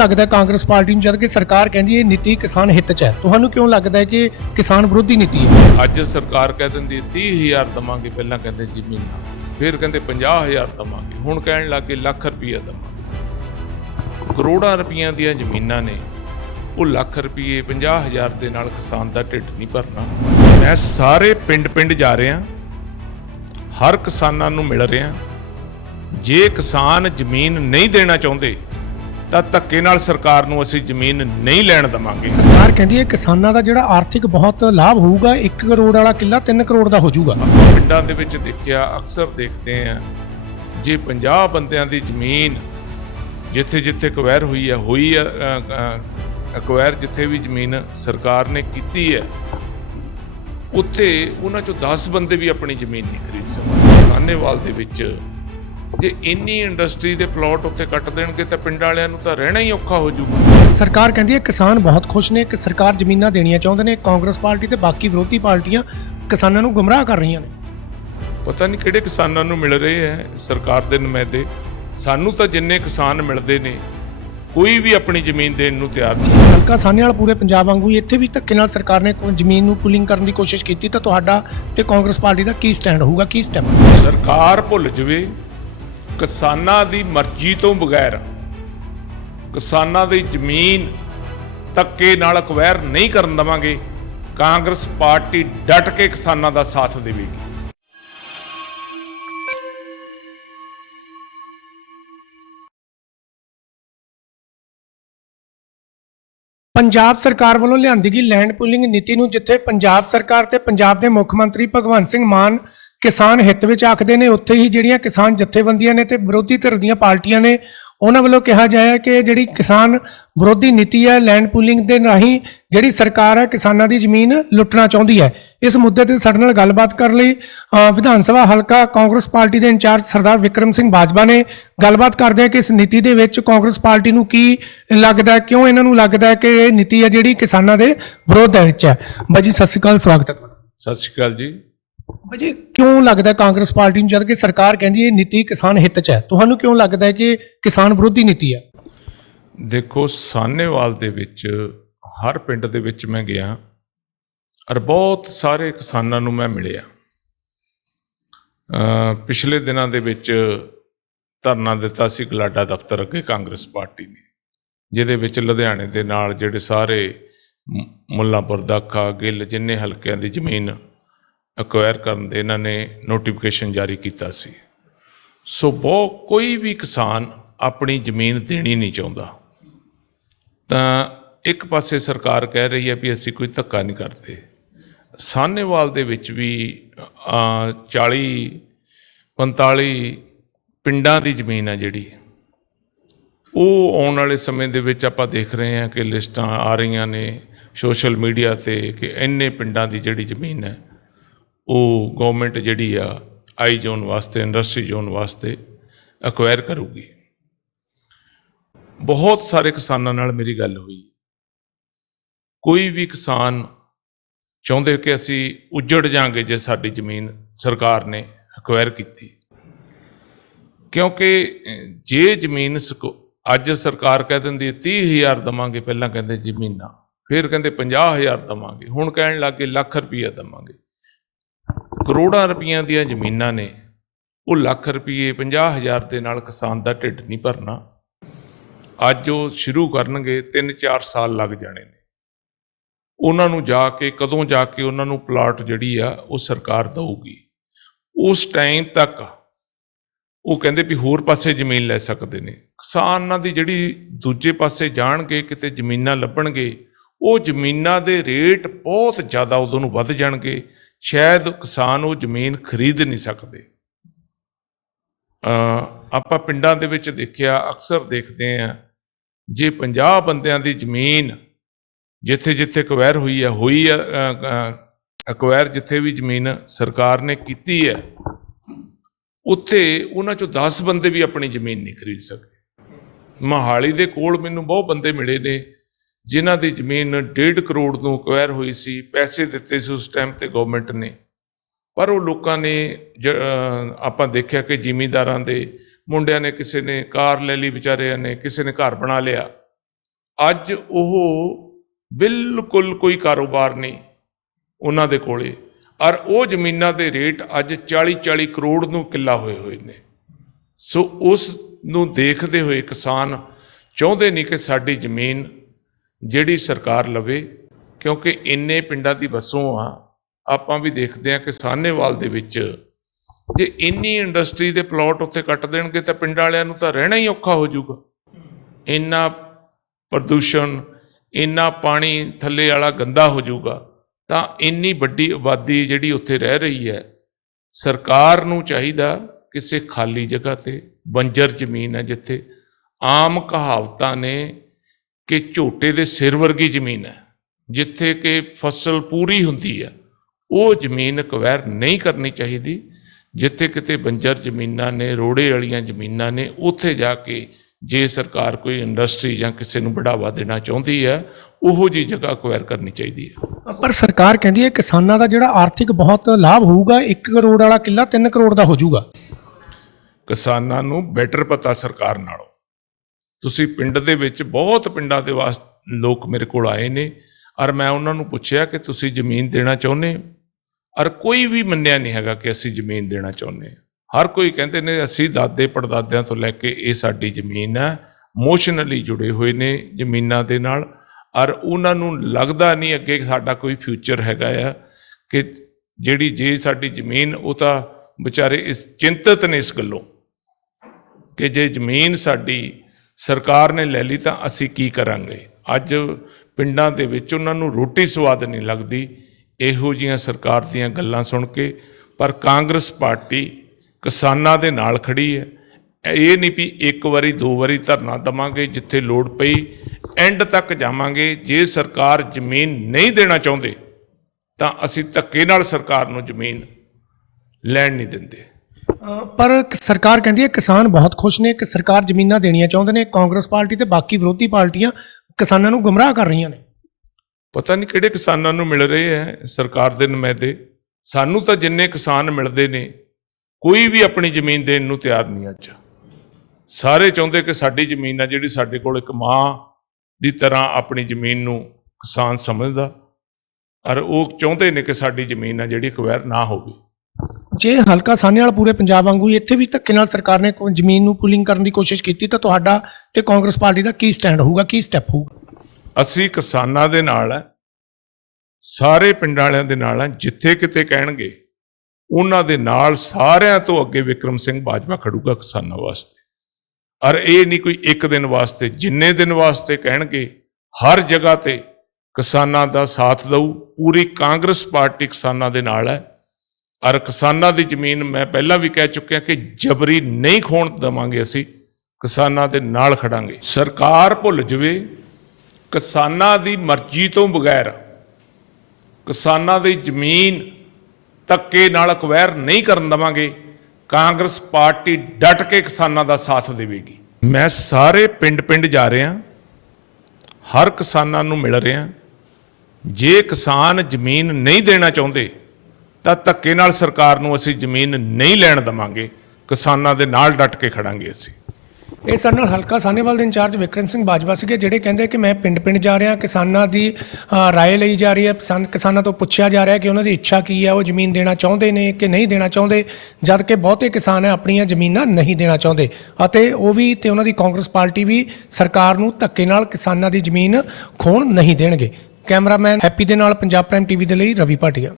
ਲੱਗਦਾ ਕਾਂਗਰਸ ਪਾਰਟੀ ਨੂੰ, ਜਦ ਕਿ ਸਰਕਾਰ ਕਹਿੰਦੀ ਇਹ ਨੀਤੀ ਕਿਸਾਨ ਹਿੱਤ 'ਚ ਹੈ। ਤੁਹਾਨੂੰ ਕਿਉਂ ਲੱਗਦਾ ਹੈ ਕਿ ਕਿਸਾਨ ਵਿਰੋਧੀ ਨੀਤੀ ਹੈ? ਅੱਜ ਸਰਕਾਰ ਕਹਿ ਦਿੰਦੀ 30000 ਦਵਾਂਗੇ, ਪਹਿਲਾਂ ਕਹਿੰਦੇ ਜੀ ਮਹੀਨਾ। ਫਿਰ ਕਹਿੰਦੇ 50000 ਦਵਾਂਗੇ, ਹੁਣ ਕਹਿਣ ਲੱਗੇ ਲੱਖ ਰੁਪਈਆ ਦਵਾਂਗੇ। ਕਰੋੜਾਂ ਰੁਪਈਆਂ ਦੀਆਂ ਜ਼ਮੀਨਾਂ ਨੇ, ਉਹ ਲੱਖ ਰੁਪਏ 50000 ਦੇ ਨਾਲ ਕਿਸਾਨ ਦਾ ਢਿੱਡ ਨਹੀਂ ਭਰਨਾ। ਮੈਂ ਸਾਰੇ ਪਿੰਡ-ਪਿੰਡ ਜਾ ਰਿਹਾ, ਹਰ ਕਿਸਾਨਾਂ ਨੂੰ ਮਿਲ ਰਿਹਾ। ਜੇ ਕਿਸਾਨ ਜ਼ਮੀਨ ਨਹੀਂ ਦੇਣਾ ਚਾਹੁੰਦੇ ਤਾਂ ਧੱਕੇ ਨਾਲ ਸਰਕਾਰ ਨੂੰ ਅਸੀਂ ਜ਼ਮੀਨ ਨਹੀਂ ਲੈਣ ਦਵਾਂਗੇ। ਸਰਕਾਰ ਕਹਿੰਦੀ ਹੈ ਕਿਸਾਨਾਂ ਦਾ ਜਿਹੜਾ ਆਰਥਿਕ ਬਹੁਤ ਲਾਭ ਹੋਊਗਾ 1 ਕਰੋੜ ਵਾਲਾ ਕਿੱਲਾ 3 ਕਰੋੜ ਦਾ ਹੋ ਜਾਊਗਾ। ਪਿੰਡਾਂ ਦੇ ਵਿੱਚ ਦੇਖਿਆ ਅਕਸਰ ਦੇਖਦੇ ਆ ਜੇ 50 ਬੰਦਿਆਂ ਦੀ ਜ਼ਮੀਨ ਜਿੱਥੇ ਜਿੱਥੇ ਕੁਵੈਰ ਹੋਈ ਹੈ ਹੋਈ ਹੈ ਅਕਵਾਇਰ ਜਿੱਥੇ ਵੀ ਜ਼ਮੀਨ ਸਰਕਾਰ ਨੇ ਕੀਤੀ ਹੈ ਉੱਥੇ ਉਹਨਾਂ ਚੋਂ 10 ਬੰਦੇ ਵੀ ਆਪਣੀ ਜ਼ਮੀਨ ਨਹੀਂ ਖਰੀਦ ਸਕਦੇ ਸਾਨੇਵਾਲ ਦੇ ਵਿੱਚ ਜੇ ਇੰਨੀ ਇੰਡਸਟਰੀ ਦੇ ਪਲਾਟ ਉੱਥੇ ਕੱਟ ਦੇਣਗੇ ਤਾਂ ਪਿੰਡ ਵਾਲਿਆਂ ਨੂੰ ਤਾਂ ਰਹਿਣਾ ਹੀ ਔਖਾ ਹੋ ਜਾਊਗਾ। ਸਰਕਾਰ ਕਹਿੰਦੀ ਹੈ ਕਿਸਾਨ ਬਹੁਤ ਖੁਸ਼ ਨੇ ਕਿ ਸਰਕਾਰ ਜ਼ਮੀਨਾਂ ਦੇਣੀਆਂ ਚਾਹੁੰਦੇ ਨੇ ਕਾਂਗਰਸ ਪਾਰਟੀ ਤੇ ਬਾਕੀ ਵਿਰੋਧੀ ਪਾਰਟੀਆਂ ਕਿਸਾਨਾਂ ਨੂੰ ਗੁੰਮਰਾਹ ਕਰ ਰਹੀਆਂ ਨੇ। ਪਤਾ ਨਹੀਂ ਕਿਹੜੇ ਕਿਸਾਨਾਂ ਨੂੰ ਮਿਲ ਰਹੇ ਹੈ ਸਰਕਾਰ ਦੇ ਨੁਮਾਇੰਦੇ। ਸਾਨੂੰ ਤਾਂ ਜਿੰਨੇ ਕਿਸਾਨ ਮਿਲਦੇ ਨੇ ਕੋਈ ਵੀ ਆਪਣੀ ਜ਼ਮੀਨ ਦੇਣ ਨੂੰ ਤਿਆਰ ਨਹੀਂ। ਹਲਕਾ ਸਾਹਨੇਵਾਲ ਪੂਰੇ ਪੰਜਾਬ ਵਾਂਗੂ ਇੱਥੇ ਵੀ ਧੱਕੇ ਨਾਲ ਸਰਕਾਰ ਨੇ ਜ਼ਮੀਨ ਨੂੰ ਪੁਲਿੰਗ ਕਰਨ ਦੀ ਕੋਸ਼ਿਸ਼ ਕੀਤੀ ਤਾਂ ਤੁਹਾਡਾ ਤੇ ਕਾਂਗਰਸ ਪਾਰਟੀ ਦਾ ਕੀ ਸਟੈਂਡ ਹੋਊਗਾ ਕੀ ਸਟੈਪ ਸਰਕਾਰ ਭੁੱਲ ਜਵੇ ਕਿਸਾਨਾਂ ਦੀ ਮਰਜ਼ੀ ਤੋਂ ਬਗੈਰ, ਕਿਸਾਨਾਂ ਦੀ ਜ਼ਮੀਨ ਧੱਕੇ ਨਾਲ ਅਕਵੈਰ ਨਹੀਂ ਕਰਨ ਦਵਾਂਗੇ, ਕਾਂਗਰਸ ਪਾਰਟੀ ਡਟ ਕੇ ਕਿਸਾਨਾਂ ਦਾ ਸਾਥ ਦੇਵੇਗੀ। ਪੰਜਾਬ ਸਰਕਾਰ ਵੱਲੋਂ ਲਿਆਂਦੀ ਗਈ ਲੈਂਡ ਪੁਲਿੰਗ ਨੀਤੀ ਨੂੰ ਜਿੱਥੇ ਪੰਜਾਬ ਸਰਕਾਰ ਤੇ ਪੰਜਾਬ ਦੇ ਮੁੱਖ ਮੰਤਰੀ ਭਗਵੰਤ ਸਿੰਘ ਮਾਨ ਕਿਸਾਨ ਹਿੱਤ ਵਿੱਚ ਆਖਦੇ ਨੇ, ਉੱਥੇ ਹੀ ਜਿਹੜੀਆਂ ਕਿਸਾਨ ਜਥੇਬੰਦੀਆਂ ਨੇ ਤੇ ਵਿਰੋਧੀ ਧਿਰ ਦੀਆਂ ਪਾਰਟੀਆਂ ਨੇ, ਉਹਨਾਂ ਵੱਲੋਂ ਕਿਹਾ ਜਾਇਆ ਕਿ ਜਿਹੜੀ ਕਿਸਾਨ ਵਿਰੋਧੀ ਨੀਤੀ ਹੈ ਲੈਂਡ ਪੂਲਿੰਗ ਦੇ ਰਾਹੀਂ ਜਿਹੜੀ ਸਰਕਾਰ ਹੈ, ਕਿਸਾਨਾਂ ਦੀ ਜ਼ਮੀਨ ਲੁੱਟਣਾ ਚਾਹੁੰਦੀ ਹੈ। ਇਸ ਮੁੱਦੇ ਤੇ ਸਾਡੇ ਨਾਲ ਗੱਲਬਾਤ ਕਰਨ ਲਈ ਵਿਧਾਨ ਸਭਾ ਹਲਕਾ ਕਾਂਗਰਸ ਪਾਰਟੀ ਦੇ ਇੰਚਾਰਜ ਸਰਦਾਰ ਵਿਕਰਮ ਸਿੰਘ ਬਾਜਵਾ ਨੇ। ਗੱਲਬਾਤ ਕਰਦੇ ਆ ਕਿ ਇਸ ਨੀਤੀ ਦੇ ਵਿੱਚ ਕਾਂਗਰਸ ਪਾਰਟੀ ਨੂੰ ਕੀ ਲੱਗਦਾ ਹੈ, ਕਿਉਂ ਇਹਨਾਂ ਨੂੰ ਲੱਗਦਾ ਹੈ ਕਿ ਇਹ ਨੀਤੀ ਹੈ ਜਿਹੜੀ ਕਿਸਾਨਾਂ ਦੇ ਵਿਰੋਧ ਦੇ ਵਿੱਚ ਹੈ। ਬਾਜੀ ਸਤਿ ਸ਼੍ਰੀ ਅਕਾਲ, ਸਵਾਗਤ ਹੈ ਸਤਿ ਸ਼੍ਰੀ ਅਕਾਲ ਜੀ। ਬਾਜੀ ਕਿਉਂ ਲੱਗਦਾ ਕਾਂਗਰਸ ਪਾਰਟੀ ਨੂੰ ਜਦ ਕਿ ਸਰਕਾਰ ਕਹਿੰਦੀ ਇਹ ਨੀਤੀ ਕਿਸਾਨ ਹਿੱਤ 'ਚ ਹੈ? ਤੁਹਾਨੂੰ ਕਿਉਂ ਲੱਗਦਾ ਹੈ ਕਿ ਕਿਸਾਨ ਵਿਰੋਧੀ ਨੀਤੀ ਹੈ? ਦੇਖੋ ਸਾਨੇਵਾਲ ਦੇ ਵਿੱਚ, ਹਰ ਪਿੰਡ ਦੇ ਵਿੱਚ ਮੈਂ ਗਿਆ ਔਰ ਬਹੁਤ ਸਾਰੇ ਕਿਸਾਨਾਂ ਨੂੰ ਮੈਂ ਮਿਲਿਆ। ਪਿਛਲੇ ਦਿਨਾਂ ਦੇ ਵਿੱਚ ਧਰਨਾ ਦਿੱਤਾ ਸੀ ਗਲਾਡਾ ਦਫ਼ਤਰ ਅੱਗੇ ਕਾਂਗਰਸ ਪਾਰਟੀ ਨੇ, ਜਿਹਦੇ ਵਿੱਚ ਲੁਧਿਆਣੇ ਦੇ ਨਾਲ ਜਿਹੜੇ ਸਾਰੇ ਮੁੱਲਾਂਪੁਰ, ਦਾਖਾ, ਗਿੱਲ, ਜਿੰਨੇ ਹਲਕਿਆਂ ਦੀ ਜ਼ਮੀਨ ਅਕਵਾਇਰ ਕਰਨ ਦੇ ਇਹਨਾਂ ਨੇ ਨੋਟੀਫਿਕੇਸ਼ਨ ਜਾਰੀ ਕੀਤਾ ਸੀ। ਸੋ ਬਹੁਤ ਕੋਈ ਵੀ ਕਿਸਾਨ ਆਪਣੀ ਜ਼ਮੀਨ ਦੇਣੀ ਨਹੀਂ ਚਾਹੁੰਦਾ। ਤਾਂ ਇੱਕ ਪਾਸੇ ਸਰਕਾਰ ਕਹਿ ਰਹੀ ਹੈ ਵੀ ਅਸੀਂ ਕੋਈ ਧੱਕਾ ਨਹੀਂ ਕਰਦੇ। ਸਾਹਨੇਵਾਲ ਦੇ ਵਿੱਚ ਵੀ ਅ, 40 45 ਪਿੰਡਾਂ ਦੀ ਜ਼ਮੀਨ ਆ ਜਿਹੜੀ। ਉਹ ਆਉਣ ਵਾਲੇ ਸਮੇਂ ਦੇ ਵਿੱਚ ਆਪਾਂ ਦੇਖ ਰਹੇ ਹਾਂ ਕਿ ਲਿਸਟਾਂ ਆ ਰਹੀਆਂ ਨੇ ਸੋਸ਼ਲ ਮੀਡੀਆ ਤੇ ਕਿ ਇੰਨੇ ਪਿੰਡਾਂ ਦੀ ਜਿਹੜੀ ਜ਼ਮੀਨ ਹੈ ਉਹ ਗਵਰਨਮੈਂਟ ਜਿਹੜੀ ਆ ਆਈ ਜ਼ੋਨ ਵਾਸਤੇ ਇੰਡਸਟਰੀ ਜ਼ੋਨ ਵਾਸਤੇ ਅਕਵਾਇਰ ਕਰੂਗੀ। ਬਹੁਤ ਸਾਰੇ ਕਿਸਾਨਾਂ ਨਾਲ ਮੇਰੀ ਗੱਲ ਹੋਈ। ਕੋਈ ਵੀ ਕਿਸਾਨ ਚਾਹੁੰਦੇ ਕਿ ਅਸੀਂ ਉੱਜੜ ਜਾਾਂਗੇ ਜੇ ਸਾਡੀ ਜ਼ਮੀਨ ਸਰਕਾਰ ਨੇ ਅਕਵਾਇਰ ਕੀਤੀ। ਕਿਉਂਕਿ, ਜੇ ਜ਼ਮੀਨ ਸਕੋ- ਅੱਜ ਸਰਕਾਰ ਕਹਿ ਦਿੰਦੀ ਹੈ 30000 ਦਵਾਂਗੇ, ਪਹਿਲਾਂ ਕਹਿੰਦੇ ਜੀ ਮਹੀਨਾ ਫਿਰ ਕਹਿੰਦੇ 50000 ਦਵਾਂਗੇ, ਹੁਣ ਕਹਿਣ ਲੱਗੇ ਲੱਖ ਰੁਪਈਆ ਦਵਾਂਗੇ। ਕਰੋੜਾਂ ਰੁਪਈਆਂ ਦੀਆਂ ਜ਼ਮੀਨਾਂ ਨੇ, ਉਹ ਲੱਖ ਰੁਪਏ 50000 ਦੇ ਨਾਲ ਕਿਸਾਨ ਦਾ ਢਿੱਡ ਨਹੀਂ ਭਰਨਾ। ਅੱਜ ਉਹ ਸ਼ੁਰੂ ਕਰਨਗੇ 3-4 ਸਾਲ ਲੱਗ ਜਾਣੇ ਨੇ। ਉਹਨਾਂ ਨੂੰ ਜਾ ਕੇ, ਕਦੋਂ ਜਾ ਕੇ ਉਹਨਾਂ ਨੂੰ ਪਲਾਟ ਜਿਹੜੀ ਆ, ਉਹ ਸਰਕਾਰ ਦਊਗੀ। ਉਸ ਟਾਈਮ ਤੱਕ ਉਹ ਕਹਿੰਦੇ ਵੀ ਹੋਰ ਪਾਸੇ ਜ਼ਮੀਨ ਲੈ ਸਕਦੇ ਨੇ। ਕਿਸਾਨਾਂ ਦੀ ਜਿਹੜੀ ਦੂਜੇ ਪਾਸੇ ਜਾਣਗੇ, ਕਿਤੇ ਜ਼ਮੀਨਾਂ ਲੱਭਣਗੇ, ਉਹ ਜ਼ਮੀਨਾਂ ਦੇ ਰੇਟ ਬਹੁਤ ਜ਼ਿਆਦਾ ਉਦੋਂ ਨੂੰ ਵੱਧ ਜਾਣਗੇ। ਸ਼ਾਇਦ ਕਿਸਾਨ ਉਹ ਜ਼ਮੀਨ ਖਰੀਦ ਨਹੀਂ ਸਕਦੇ। ਆਪਾਂ ਪਿੰਡਾਂ ਦੇ ਵਿੱਚ ਦੇਖਿਆ, ਅਕਸਰ ਦੇਖਦੇ ਆ ਜੇ 50 ਬੰਦਿਆਂ ਦੀ ਜ਼ਮੀਨ ਜਿੱਥੇ ਜਿੱਥੇ ਕਵੈਰ ਹੋਈ ਹੈ ਹੋਈ ਹੈ ਕਵੈਰ ਜਿੱਥੇ ਵੀ ਜ਼ਮੀਨ ਸਰਕਾਰ ਨੇ ਕੀਤੀ ਹੈ, ਉੱਥੇ ਉਹਨਾਂ ਚੋਂ 10 ਬੰਦੇ ਵੀ ਆਪਣੀ ਜ਼ਮੀਨ ਨਹੀਂ ਖਰੀਦ ਸਕਦੇ। ਮਹਾਲੀ ਦੇ ਕੋਲ ਮੈਨੂੰ ਬਹੁਤ ਬੰਦੇ ਮਿਲੇ ਨੇ ਜਿਨ੍ਹਾਂ ਦੀ ਜ਼ਮੀਨ 1.5 ਕਰੋੜ ਨੂੰ ਅਕਵਾਇਰ ਹੋਈ ਸੀ, ਪੈਸੇ ਦਿੱਤੇ ਸੀ ਉਸ ਟਾਈਮ ਤੇ ਗਵਰਨਮੈਂਟ ਨੇ। ਪਰ ਉਹ ਲੋਕਾਂ ਨੇ ਜ- ਆਪਾਂ ਦੇਖਿਆ ਕਿ ਜ਼ਿਮੀਂਦਾਰਾਂ ਦੇ ਮੁੰਡਿਆਂ ਨੇ ਕਿਸੇ ਨੇ ਕਾਰ ਲੈ ਲਈ ਵਿਚਾਰਿਆਂ ਨੇ, ਕਿਸੇ ਨੇ ਘਰ ਬਣਾ ਲਿਆ। ਅੱਜ ਉਹ ਬਿਲਕੁਲ ਕੋਈ ਕਾਰੋਬਾਰ ਨਹੀਂ ਉਹਨਾਂ ਦੇ ਕੋਲੇ। ਔਰ ਉਹ ਜ਼ਮੀਨਾਂ ਦੇ ਰੇਟ ਅੱਜ 40 40 ਕਰੋੜ ਨੂੰ ਕਿੱਲਾ ਹੋਏ ਹੋਏ ਨੇ। ਸੋ ਉਸ ਨੂੰ ਦੇਖਦੇ ਹੋਏ ਕਿਸਾਨ ਚਾਹੁੰਦੇ ਨਹੀਂ ਕਿ ਸਾਡੀ ਜ਼ਮੀਨ ਜਿਹੜੀ ਸਰਕਾਰ ਲਵੇ, ਕਿਉਂਕਿ ਇੰਨੇ ਪਿੰਡਾਂ ਦੀ ਵਸੋਂ ਆ, ਆਪਾਂ ਵੀ ਦੇਖਦੇ ਆ ਕਿ ਸਾਹਨੇਵਾਲ ਦੇ ਵਿੱਚ ਜੇ ਇੰਨੀ ਇੰਡਸਟਰੀ ਦੇ ਪਲਾਟ ਉੱਥੇ ਕੱਟ ਦੇਣਗੇ ਤਾਂ ਪਿੰਡਾਂ ਵਾਲਿਆਂ ਨੂੰ ਤਾਂ ਰਹਿਣਾ ਹੀ ਔਖਾ ਹੋ ਜਾਊਗਾ। ਇੰਨਾ ਪ੍ਰਦੂਸ਼ਣ, ਇੰਨਾ ਪਾਣੀ ਥੱਲੇ ਵਾਲਾ ਗੰਦਾ ਹੋ ਜਾਊਗਾ, ਤਾਂ ਇੰਨੀ ਵੱਡੀ ਆਬਾਦੀ ਜਿਹੜੀ ਉੱਥੇ ਰਹਿ ਰਹੀ ਹੈ, ਸਰਕਾਰ ਨੂੰ ਚਾਹੀਦਾ ਕਿਸੇ ਖਾਲੀ ਜਗ੍ਹਾ ਤੇ, ਬੰਜਰ ਜ਼ਮੀਨ ਹੈ ਜਿੱਥੇ ਆਮ ਕਹਾਵਤਾਂ ਨੇ ਕਿ ਝੋਟੇ ਦੇ ਸਿਰ ਵਰਗੀ ਜ਼ਮੀਨ ਹੈ ਜਿੱਥੇ ਕਿ ਫਸਲ ਪੂਰੀ ਹੁੰਦੀ ਹੈ ਉਹ ਜ਼ਮੀਨ ਅਕਵਾਇਰ ਨਹੀਂ ਕਰਨੀ ਚਾਹੀਦੀ ਜਿੱਥੇ ਕਿਤੇ ਬੰਜਰ ਜ਼ਮੀਨਾਂ ਨੇ ਰੋੜੇ ਵਾਲੀਆਂ ਜ਼ਮੀਨਾਂ ਨੇ ਉੱਥੇ ਜਾ ਕੇ ਜੇ ਸਰਕਾਰ ਕੋਈ ਇੰਡਸਟਰੀ ਜਾਂ ਕਿਸੇ ਨੂੰ ਬੜਾਵਾ ਦੇਣਾ ਚਾਹੁੰਦੀ ਹੈ ਉਹੋ ਜੀ ਜਗ੍ਹਾ ਅਕਵਾਇਰ ਕਰਨੀ ਚਾਹੀਦੀ ਹੈ। ਪਰ ਸਰਕਾਰ ਕਹਿੰਦੀ ਹੈ ਕਿਸਾਨਾਂ ਦਾ ਜਿਹੜਾ ਆਰਥਿਕ ਬਹੁਤ ਲਾਭ ਹੋਊਗਾ 1 ਕਰੋੜ ਵਾਲਾ ਕਿੱਲਾ 3 ਕਰੋੜ ਦਾ ਹੋ ਜਾਊਗਾ। ਕਿਸਾਨਾਂ ਨੂੰ ਬੈਟਰ ਪਤਾ ਸਰਕਾਰ ਨਾਲੋਂ। ਤੁਸੀਂ ਪਿੰਡ ਦੇ ਵਿੱਚ ਬਹੁਤ ਪਿੰਡਾਂ ਦੇ ਵਾਸਤੇ ਲੋਕ ਮੇਰੇ ਕੋਲ ਆਏ ਨੇ, ਔਰ ਮੈਂ ਉਹਨਾਂ ਨੂੰ ਪੁੱਛਿਆ ਕਿ ਤੁਸੀਂ ਜ਼ਮੀਨ ਦੇਣਾ ਚਾਹੁੰਦੇ ਹੋ? ਔਰ ਕੋਈ ਵੀ ਮੰਨਿਆ ਨਹੀਂ ਹੈਗਾ ਕਿ ਅਸੀਂ ਜ਼ਮੀਨ ਦੇਣਾ ਚਾਹੁੰਦੇ ਹਾਂ। ਹਰ ਕੋਈ ਕਹਿੰਦੇ ਨੇ, ਅਸੀਂ ਦਾਦੇ ਪੜਦਾਦਿਆਂ ਤੋਂ ਲੈ ਕੇ ਇਹ ਸਾਡੀ ਜ਼ਮੀਨ ਹੈ, ਮੋਸ਼ਨਲੀ ਜੁੜੇ ਹੋਏ ਨੇ ਜ਼ਮੀਨਾਂ ਦੇ ਨਾਲ, ਔਰ ਉਹਨਾਂ ਨੂੰ ਲੱਗਦਾ ਨਹੀਂ ਅੱਗੇ ਸਾਡਾ ਕੋਈ ਫਿਊਚਰ ਹੈਗਾ ਆ, ਕਿ ਜਿਹੜੀ ਜੇ ਸਾਡੀ ਜ਼ਮੀਨ, ਉਹ ਤਾਂ ਵਿਚਾਰੇ ਇਸ ਚਿੰਤਤ ਨੇ ਇਸ ਗੱਲੋਂ, ਕਿ ਜੇ ਜ਼ਮੀਨ ਸਾਡੀ ਸਰਕਾਰ ਨੇ ਲੈ ਲਈ ਤਾਂ ਅਸੀਂ ਕੀ ਕਰਾਂਗੇ? ਅੱਜ ਪਿੰਡਾਂ ਦੇ ਵਿੱਚ ਉਹਨਾਂ ਨੂੰ ਰੋਟੀ ਸਵਾਦ ਨਹੀਂ ਲੱਗਦੀ। ਇਹੋ ਜੀਆਂ ਸਰਕਾਰ ਦੀਆਂ ਗੱਲਾਂ ਸੁਣ ਕੇ ਪਰ ਕਾਂਗਰਸ ਪਾਰਟੀ ਕਿਸਾਨਾਂ ਦੇ ਨਾਲ ਖੜੀ ਹੈ। ਇਹ ਨਹੀਂ ਵੀ ਇੱਕ ਵਾਰੀ, ਦੋ ਵਾਰੀ ਧਰਨਾ ਦਵਾਂਗੇ ਜਿੱਥੇ ਲੋੜ ਪਈ ਐਂਡ ਤੱਕ ਜਾਵਾਂਗੇ। ਜੇ ਸਰਕਾਰ ਜ਼ਮੀਨ ਨਹੀਂ ਦੇਣਾ ਚਾਹੁੰਦੇ, ਤਾਂ ਅਸੀਂ ਧੱਕੇ ਨਾਲ ਸਰਕਾਰ ਨੂੰ ਜ਼ਮੀਨ ਲੈਣ ਨਹੀਂ ਦਿੰਦੇ। ਪਰ ਸਰਕਾਰ ਕਹਿੰਦੀ ਹੈ ਕਿਸਾਨ ਬਹੁਤ ਖੁਸ਼ ਨੇ ਕਿ ਸਰਕਾਰ ਜ਼ਮੀਨਾਂ ਦੇਣੀਆਂ ਚਾਹੁੰਦੇ ਨੇ, ਕਾਂਗਰਸ ਪਾਰਟੀ ਤੇ ਬਾਕੀ ਵਿਰੋਧੀ ਪਾਰਟੀਆਂ ਕਿਸਾਨਾਂ ਨੂੰ ਗੁੰਮਰਾਹ ਕਰ ਰਹੀਆਂ ਨੇ। ਪਤਾ ਨਹੀਂ ਕਿਹੜੇ ਕਿਸਾਨਾਂ ਨੂੰ ਮਿਲ ਰਹੇ ਹੈ ਸਰਕਾਰ ਦੇ ਨੁਮਾਇੰਦੇ। ਸਾਨੂੰ ਤਾਂ ਜਿੰਨੇ ਕਿਸਾਨ ਮਿਲਦੇ ਨੇ, ਕੋਈ ਵੀ ਆਪਣੀ ਜ਼ਮੀਨ ਦੇਣ ਨੂੰ ਤਿਆਰ ਨਹੀਂ ਅੱਜ। ਸਾਰੇ ਚਾਹੁੰਦੇ ਕਿ ਸਾਡੀ ਜ਼ਮੀਨ ਆ ਜਿਹੜੀ ਸਾਡੇ ਕੋਲ ਇੱਕ ਮਾਂ ਦੀ ਤਰ੍ਹਾਂ ਆਪਣੀ ਜ਼ਮੀਨ ਨੂੰ ਕਿਸਾਨ ਸਮਝਦਾ। ਔਰ ਉਹ ਚਾਹੁੰਦੇ ਨੇ ਕਿ ਸਾਡੀ ਜ਼ਮੀਨ ਆ ਜਿਹੜੀ ਅਕਵਾਇਰ ਨਾ ਹੋਵੇ। ਜੇ ਹਲਕਾ ਸਾਹਨੇ ਵਾਲਾ ਪੂਰੇ ਪੰਜਾਬ ਵਾਂਗੂ ਹੀ ਇੱਥੇ ਵੀ ਧੱਕੇ ਨਾਲ ਸਰਕਾਰ ਨੇ ਕੋਈ ਜ਼ਮੀਨ ਨੂੰ ਪੁਲਿੰਗ ਕਰਨ ਦੀ ਕੋਸ਼ਿਸ਼ ਕੀਤੀ, ਤਾਂ ਤੁਹਾਡਾ ਤੇ ਕਾਂਗਰਸ ਪਾਰਟੀ ਦਾ ਕੀ ਸਟੈਂਡ ਹੋਊਗਾ, ਕੀ ਸਟੈਪ ਹੋਊਗਾ? ਅਸੀਂ ਕਿਸਾਨਾਂ ਦੇ ਨਾਲ ਹੈ, ਸਾਰੇ ਪਿੰਡਾਂ ਵਾਲਿਆਂ ਦੇ ਨਾਲ ਹੈ, ਜਿੱਥੇ ਕਿਤੇ ਕਹਿਣਗੇ, ਉਹਨਾਂ ਦੇ ਨਾਲ ਸਾਰਿਆਂ ਤੋਂ ਅੱਗੇ ਵਿਕਰਮ ਸਿੰਘ ਬਾਜਵਾ ਖੜੂਗਾ ਕਿਸਾਨਾਂ ਵਾਸਤੇ। ਔਰ ਇਹ ਨਹੀਂ ਕੋਈ ਇੱਕ ਦਿਨ ਵਾਸਤੇ, ਜਿੰਨੇ ਦਿਨ ਵਾਸਤੇ ਕਹਿਣਗੇ, ਹਰ ਜਗ੍ਹਾ ਤੇ ਕਿਸਾਨਾਂ ਦਾ ਸਾਥ ਦਊ, ਪੂਰੀ ਕਾਂਗਰਸ ਪਾਰਟੀ ਕਿਸਾਨਾਂ ਦੇ ਨਾਲ ਹੈ। ਔਰ ਕਿਸਾਨਾਂ ਦੀ ਜ਼ਮੀਨ ਮੈਂ ਪਹਿਲਾਂ ਵੀ ਕਹਿ ਚੁੱਕਿਆ ਕਿ ਜਬਰੀ ਨਹੀਂ ਖੋਣ ਦੇਵਾਂਗੇ ਅਸੀਂ, ਕਿਸਾਨਾਂ ਦੇ ਨਾਲ ਖੜਾਂਗੇ। ਸਰਕਾਰ ਭੁੱਲ ਜਵੇ, ਕਿਸਾਨਾਂ ਦੀ ਮਰਜ਼ੀ ਤੋਂ ਬਗੈਰ, ਕਿਸਾਨਾਂ ਦੀ ਜ਼ਮੀਨ ਧੱਕੇ ਨਾਲ ਅਕਵੈਰ ਨਹੀਂ ਕਰਨ ਦਵਾਂਗੇ, ਕਾਂਗਰਸ ਪਾਰਟੀ ਡਟ ਕੇ ਕਿਸਾਨਾਂ ਦਾ ਸਾਥ ਦੇਵੇਗੀ। ਮੈਂ ਸਾਰੇ ਪਿੰਡ-ਪਿੰਡ ਜਾ ਰਿਹਾ, ਹਰ ਕਿਸਾਨਾਂ ਨੂੰ ਮਿਲ ਰਿਹਾ, ਜੇ ਕਿਸਾਨ ਜ਼ਮੀਨ ਨਹੀਂ ਦੇਣਾ ਚਾਹੁੰਦੇ ਤਾਂ ਧੱਕੇ ਨਾਲ ਸਰਕਾਰ ਨੂੰ ਅਸੀਂ ਜ਼ਮੀਨ ਨਹੀਂ ਲੈਣ ਦਵਾਂਗੇ ਕਿਸਾਨਾਂ ਦੇ ਨਾਲ ਡਟ ਕੇ ਖੜਾਂਗੇ ਅਸੀਂ। ਇਹ ਸਾਡੇ ਨਾਲ ਹਲਕਾ ਸਾਨੇਵਾਲ ਦੇ ਇੰਚਾਰਜ ਵਿਕਰਮ ਸਿੰਘ ਬਾਜਵਾ ਸੀਗੇ ਜਿਹੜੇ ਕਹਿੰਦੇ ਕਿ ਮੈਂ ਪਿੰਡ-ਪਿੰਡ ਜਾ ਰਿਹਾ ਕਿਸਾਨਾਂ ਦੀ ਅ, ਰਾਏ ਲਈ ਜਾ ਰਹੀ ਹੈ। ਕਿਸਾਨਾਂ ਤੋਂ ਪੁੱਛਿਆ ਜਾ ਰਿਹਾ ਕਿ ਉਹਨਾਂ ਦੀ ਇੱਛਾ ਕੀ ਹੈ ਉਹ ਜ਼ਮੀਨ ਦੇਣਾ ਚਾਹੁੰਦੇ ਨੇ ਕਿ ਨਹੀਂ ਦੇਣਾ ਚਾਹੁੰਦੇ ਜਦ ਕਿ ਬਹੁਤੇ ਕਿਸਾਨ ਆਪਣੀਆਂ ਜ਼ਮੀਨਾਂ ਨਹੀਂ ਦੇਣਾ ਚਾਹੁੰਦੇ। ਅਤੇ ਉਹ ਵੀ ਤੇ ਉਹਨਾਂ ਦੀ ਕਾਂਗਰਸ ਪਾਰਟੀ ਵੀ ਸਰਕਾਰ ਨੂੰ ਧੱਕੇ ਨਾਲ ਕਿਸਾਨਾਂ ਦੀ ਜ਼ਮੀਨ ਖੋਣ ਨਹੀਂ ਦੇਣਗੇ। ਕੈਮਰਾਮੈਨ ਹੈਪੀ ਦੇ ਨਾਲ ਪੰਜਾਬ ਪ੍ਰਾਈਮ ਟੀਵੀ ਦੇ ਲਈ ਰਵੀ ਭਾਟੀਆ।